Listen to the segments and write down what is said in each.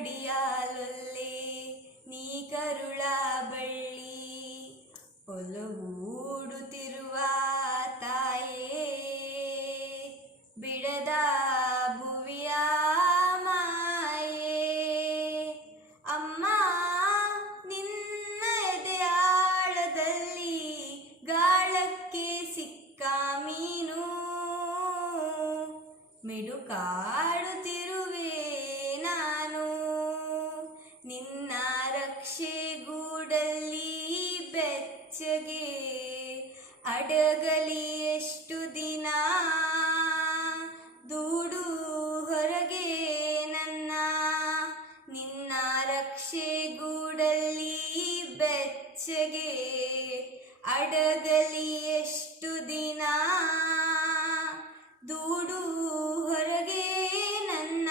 ಕಡಿಯಾಲೊಲ್ಲೆ ನೀ ಕರುಳ ಬಳ್ಳಿ ಒಲವೂಡುತ್ತಿರುವ ತಾಯೇ ಬಿಡದ ಭುವಿಯ ಮಾಯೇ ಅಮ್ಮ ನಿನ್ನ ಎದೆಯಾಳದಲ್ಲಿ ಗಾಳಕ್ಕೆ ಸಿಕ್ಕ ಮೀನು ಮಿಡುಕಾಡುತ್ತಿರುವೆ ನಾನು ನಿನ್ನ ರಕ್ಷೆ ಗೂಡಲ್ಲಿ ಬೆಚ್ಚಗೆ ಅಡಗಲಿ ಎಷ್ಟು ದಿನ ದೂಡು ಹೊರಗೆ ನನ್ನ ನಿನ್ನ ರಕ್ಷೆ ಗೂಡಲ್ಲಿ ಬೆಚ್ಚಗೆ ಅಡಗಲಿ ಎಷ್ಟು ದಿನ ದೂಡು ಹೊರಗೆ ನನ್ನ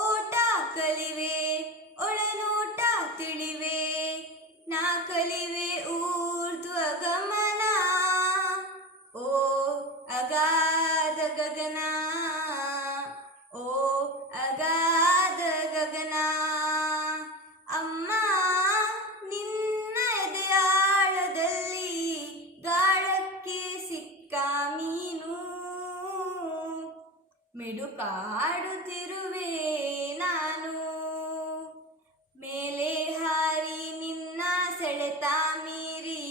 ಓಟ ಕಲಿವೆ ಒಳನೋಟ ತಿಳಿವೆ ನಾ ಕಲಿವೆ ಊರ್ಧ್ವ ಗಮನ ಓ ಅಗಾಧ ಗಗನ ಓ ಅಗಾಧ ಗಗನ ಅಮ್ಮ ನಿನ್ನ ಎದೆಯಾಳದಲ್ಲಿ ಗಾಳಕ್ಕೆ ಸಿಕ್ಕ ಮೀನು ಮಿಡುಕಾಡುತ್ತಿರುವೆ ನಾನು ಮೇಲೆ ಹಾರಿ ನಿನ್ನ ಸೆಳೆತ ಮೀರಿ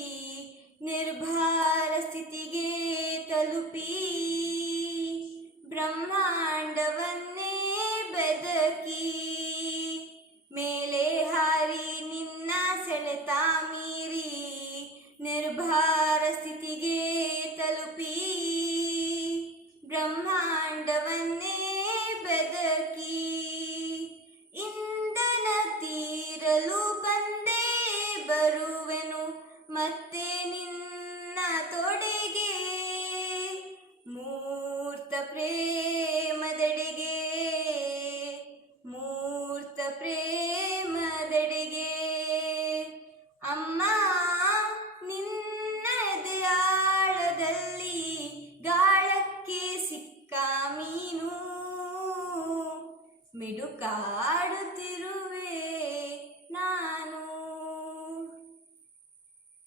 ನಿರ್ಭಾರ ಸ್ಥಿತಿಗೆ ತಲುಪಿ ಬ್ರಹ್ಮಾಂಡವನ್ನೇ ಬೆದಕಿ ಮೇಲೆ ಹಾರಿ ನಿನ್ನ ಸೆಳೆತ ಮೀರಿ ನಿರ್ಭಾರ ಸ್ಥಿತಿಗೆ ತಲುಪಿ ಬ್ರಹ್ಮಾಂಡವನ್ನೇ ಬೆದಕಿ ಇಂಧನ ತೀರಲು ಬಂದೇ ಬರುವೆನು ಮತ್ತೆ ನಿನ್ನ ತೊಡೆಗೆ ಮೂರ್ತ ಪ್ರೇಮದೆಡೆಗೆ ಮೂರ್ತ ಪ್ರೇಮದೆಡೆಗೆ ಅಮ್ಮ ನಿನ್ನ ಎದೆಯಾಳದಲ್ಲಿ ಗಾಳಕ್ಕೆ ಸಿಕ್ಕ ಮೀನು ಮಿಡುಕಾಡುತ್ತಿರುವೆ